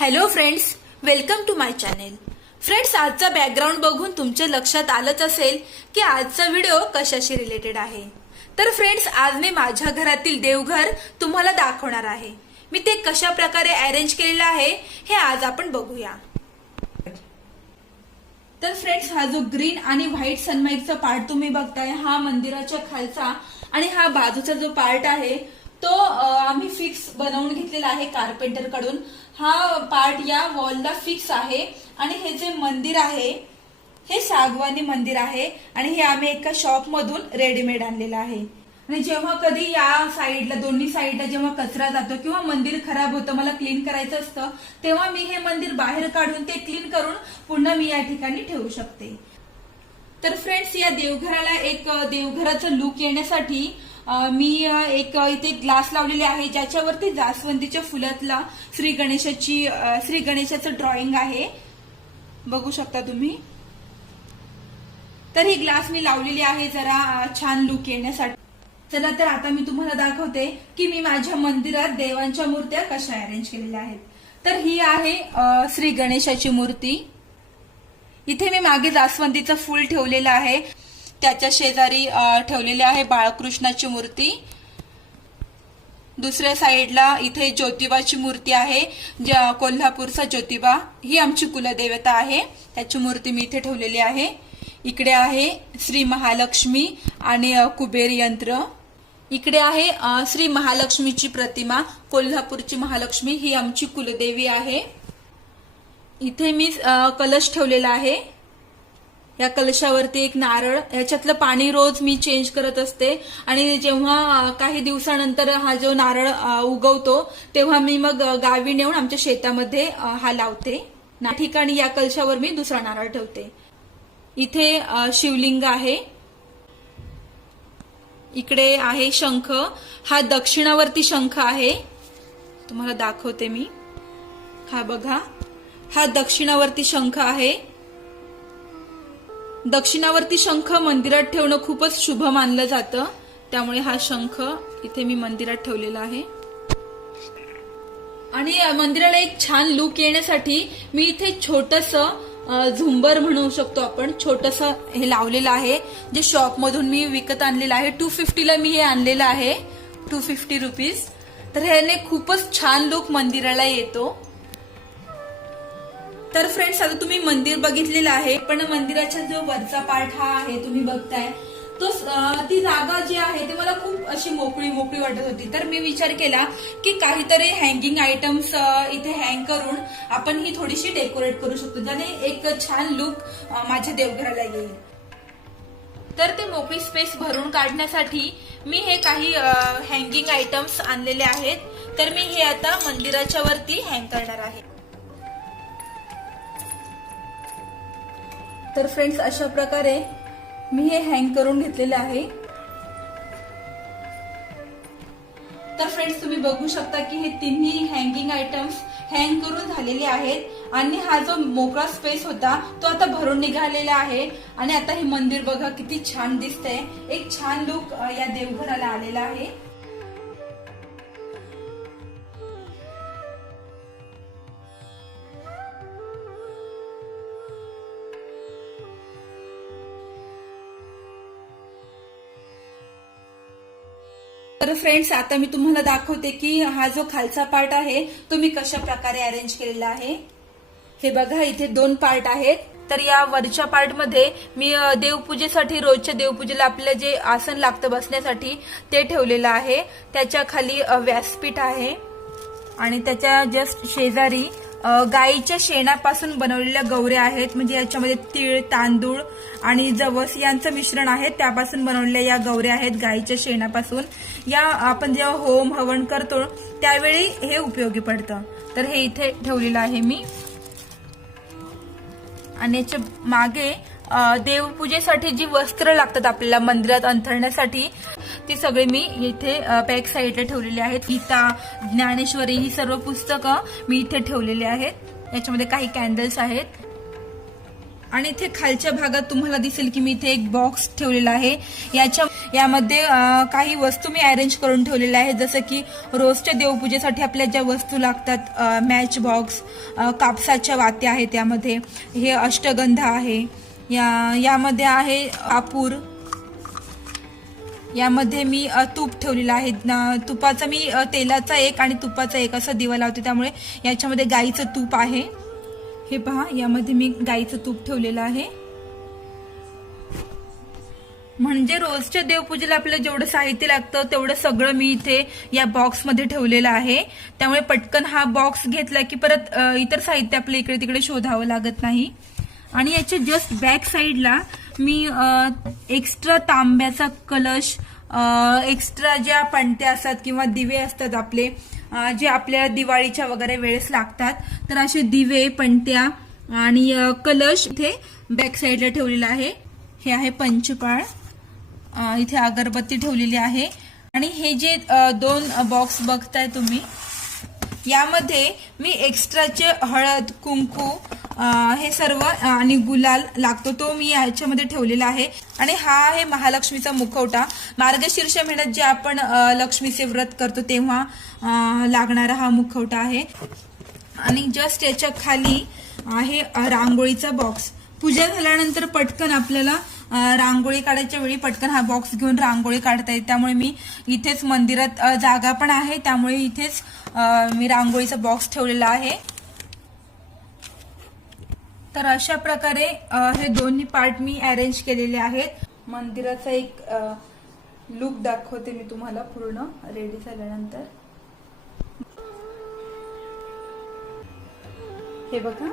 Hello friends welcome to my channel. Friends आजचा background बघून तुमच्या लक्षात आलंच असेल की आजचा व्हिडिओ कशाशी रिलेटेड आहे. तर फ्रेंड्स आज मी माझ्या घरातील देवघर तुम्हाला दाखवणार आहे. मी ते कशा प्रकारे अरेंज केलेलं आहे हे आज आपण बघूया. तर फ्रेंड्स हा जो ग्रीन आणि व्हाईट सनमाईकचा पार्ट तुम्ही बघताय हा मंदिराच्या खालचा आणि हा बाजूचा जो पार्ट आहे तो आम्ही फिक्स बनवून घेतलेला आहे कारपेंटरकडून हा पार्ट या वॉलला फिक्स आहे. आणि हे जे मंदिर आहे हे सागवानी मंदिर आहे. आणि हे आम्ही एका शॉप मधून रेडीमेड आणलेलं आहे. आणि जेव्हा कधी या साईडला दोन्ही साईडला जेव्हा कचरा जातो किंवा मंदिर खराब होतं मला क्लीन करायचं असतं तेव्हा मी हे मंदिर बाहेर काढून ते क्लीन करून पुन्हा मी या ठिकाणी ठेवू शकते. तर फ्रेंड्स या देवघराला एक देवघराचं लुक येण्यासाठी मी एक इथे ग्लास लावलेले आहे ज्याच्यावरती जास्वंदीच्या फुलातला श्री गणेशाची श्री गणेशाचं ड्रॉइंग आहे. बघू शकता तुम्ही. तर ही ग्लास मी लावलेली आहे जरा छान लुक येण्यासाठी. चला तर आता मी तुम्हाला दाखवते की मी माझ्या मंदिरात देवांच्या मूर्त्या कशा अरेंज केलेल्या आहेत. तर ही आहे श्री गणेशाची मूर्ती. इथे मी मागे जास्वंदीचं फूल ठेवलेलं आहे. त्याच्या शेजारी ठेवलेले ठेवलेली आहे बाळकृष्णाची मूर्ती. दुसऱ्या साईडला इथे ज्योतिबाची मूर्ती आहे ज्या कोल्हापूरचा ज्योतिबा. ही आमची कुलदेवता आहे. त्याची मूर्ती मी इथे ठेवलेली आहे. इकडे आहे श्री महालक्ष्मी आणि कुबेर यंत्र. इकडे आहे श्री महालक्ष्मीची प्रतिमा. कोल्हापूरची महालक्ष्मी ही आमची कुलदेवी आहे. इथे मी कलश ठेवलेला आहे. या कलशावरती एक नारळ याच्यातलं पाणी रोज मी चेंज करत असते. आणि जेव्हा काही दिवसानंतर हा जो नारळ उगवतो तेव्हा मी मग गावी नेऊन आमच्या शेतामध्ये हा लावते. या ठिकाणी या कलशावर मी दुसरा नारळ ठेवते. इथे शिवलिंग आहे. इकडे आहे शंख. हा दक्षिणावरती शंख आहे. तुम्हाला दाखवते मी. हा बघा. हा दक्षिणावरती शंख आहे. दक्षिणावरती शंख मंदिरात ठेवणं खूपच शुभ मानलं जातं. त्यामुळे हा शंख इथे मी मंदिरात ठेवलेला आहे. आणि मंदिराला एक छान लुक येण्यासाठी मी इथे छोटस झुंबर म्हणू शकतो आपण. छोटस हे लावलेलं आहे. जे शॉपमधून मी विकत आणलेलं आहे. टू फिफ्टीला मी हे आणलेलं आहे. टू फिफ्टी रुपीज तर ह्याने खूपच छान लुक मंदिराला येतो. तर फ्रेंड्स आता तुम्ही मंदिर बघितलेलं आहे पण मंदिराचा जो वरचा पार्ट हा आहे तुम्ही बघताय तो ती जागा जी आहे ती मला खूप अशी मोकळी मोकळी वाटत होती. तर मी विचार केला की काहीतरी हँगिंग आयटम्स इथे हँग करून आपण ही थोडीशी डेकोरेट करू शकतो ज्याने एक छान लुक माझ्या देवघराला येईल. तर ते मोकळी स्पेस भरून काढण्यासाठी मी हे काही हँगिंग आयटम्स आणलेले आहेत. तर मी हे आता मंदिराच्या वरती हँग करणार आहे. तर फ्रेंड्स अशा प्रकारे मी हे हँग करून घेतलेले आहे. तर फ्रेंड्स तुम्ही बघू शकता की हे तिन्ही हँगिंग आयटम्स हँग करून झालेले आहेत. आणि हा जो मोकळा स्पेस होता तो आता भरून निघालेला आहे. आणि आता हे मंदिर बघा किती छान दिसतंय. एक छान लुक या देवघराला आलेला आहे. तर फ्रेंड्स आता मी तुम्हाला दाखवते की हा जो खालचा पार्ट आहे तो मी कशा प्रकारे अरेंज केलेला आहे. हे बघा इथे दोन पार्ट आहेत. तर या वरच्या पार्टमध्ये मी देवपूजेसाठी रोजच्या देवपूजेला आपलं जे आसन लागतं बसण्यासाठी ते ठेवलेलं आहे. त्याच्याखाली व्यासपीठ आहे. आणि त्याच्या जस्ट शेजारी गाईच्या शेणापासून बनवलेल्या गौऱ्या आहेत. म्हणजे याच्यामध्ये तीळ तांदूळ आणि जवस यांचं मिश्रण आहे. त्यापासून बनवलेल्या या गौऱ्या आहेत गाईच्या शेणापासून. या आपण जेव्हा होम हवन करतो त्यावेळी हे उपयोगी पडतं. तर हे इथे ठेवलेलं आहे मी. आणि याच्या मागे देवपूजेसाठी जी वस्त्र लागतात आपल्याला मंदिरात अंथरण्यासाठी ती सगळी मी इथे बॅक साईडला ठेवलेली आहेत. गीता ज्ञानेश्वरी ही सर्व पुस्तकं मी इथे ठेवलेली आहेत. याच्यामध्ये काही कॅन्डल्स आहेत. आणि इथे खालच्या भागात तुम्हाला दिसेल की मी इथे एक बॉक्स ठेवलेला आहे. याच्या यामध्ये काही वस्तू मी अरेंज करून ठेवलेल्या आहे जसं की रोजच्या देवपूजेसाठी आपल्या ज्या वस्तू लागतात मॅच बॉक्स कापसाच्या वात्या आहेत त्यामध्ये हे अष्टगंध आहे. या यामध्ये आहे कापूर यामध्ये मी तूप ठेवलेलं आहे. तुपाचा मी तेलाचा एक आणि तुपाचा एक असा दिवा लावते. त्यामुळे याच्यामध्ये गाईचं तूप आहे. हे पहा यामध्ये मी गाईचं तूप ठेवलेलं आहे. म्हणजे रोजच्या देवपूजेला आपल्याला जेवढं साहित्य लागतं तेवढं सगळं मी इथे या बॉक्समध्ये ठेवलेलं आहे. त्यामुळे पटकन हा बॉक्स घेतला की परत इतर साहित्य आपल्या इकडे तिकडे शोधावं लागत नाही. आणि याच्या जस्ट बॅक साईडला मी एक्स्ट्रा तांब्याचा कलश एक्स्ट्रा ज्या पणत्या असतात किंवा दिवे असतात आपले जे आपल्या दिवाळीच्या वगैरे वेळेस लागतात तर असे दिवे पणत्या आणि कलश इथे बॅक साईडला ठेवलेला आहे. हे आहे पंचपाळ. इथे अगरबत्ती ठेवलेली आहे. आणि हे जे दोन बॉक्स बघताय तुम्ही यामध्ये मी एक्स्ट्राचे हळद कुंकू हे सर्व आणि गुलाल लागतो तो मी याच्यामध्ये ठेवलेला आहे. आणि हा आहे महालक्ष्मीचा मुखवटा. मार्गशीर्ष महिन्यात जे आपण लक्ष्मीचे व्रत करतो तेव्हा लागणारा हा मुखवटा आहे. आणि जस्ट याच्या खाली आहे रांगोळीचा बॉक्स पूजा झाल्यानंतर पटकन आपल्याला रांगोळी काढायच्या वेळी पटकन हा बॉक्स घेऊन रांगोळी काढता येते त्यामुळे मी इथेच मंदिरात जागा पण आहे. त्यामुळे इथेच मी रांगोळीचा बॉक्स ठेवलेला आहे. तर अशा प्रकारे हे दोन्ही पार्ट मी अरेंज केलेले आहेत. मंदिराचा एक लुक दाखवते मी तुम्हाला पूर्ण रेडी झाल्यानंतर. हे बघा.